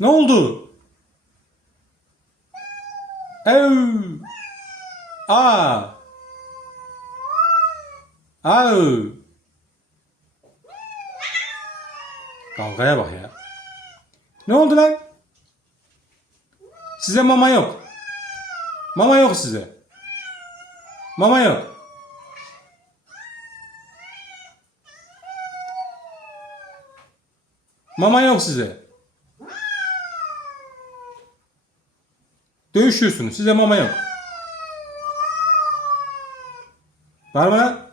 Ne oldu? Ev. Aa. Au. Kavgaya bak ya. Ne oldu lan? Size mama yok. Mama yok size. Mama yok. Mama yok size. Dövüşüyorsunuz. Size mama yok. Var mı.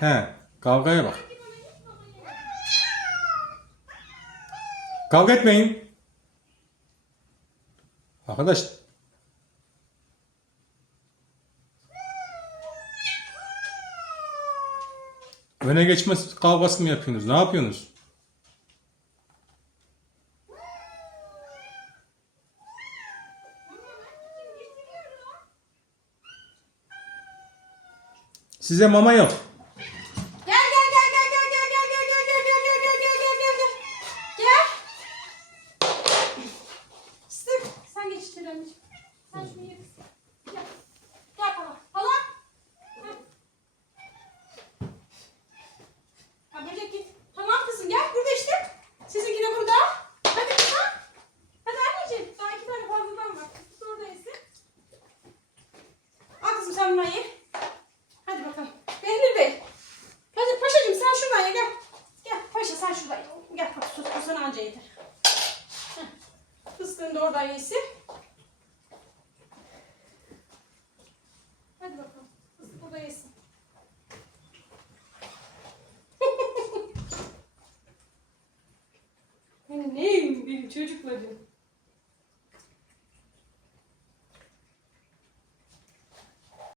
He. Kavgaya bak. Kavga etmeyin. Arkadaş. Öne geçme kavgası mı yapıyorsunuz? Ne yapıyorsunuz? Size mama yok. Al kızım sen bunları ye. Hadi bakalım. Behlül Bey. Paşa, paşacığım sen şuradan ye gel. Gel paşa sen şuradan. Gel bak sus bu anca yeter. Heh. Fıstığını da oradan yesin. Hadi bakalım. Fıstık burada yesin. Annem benim çocuklarım.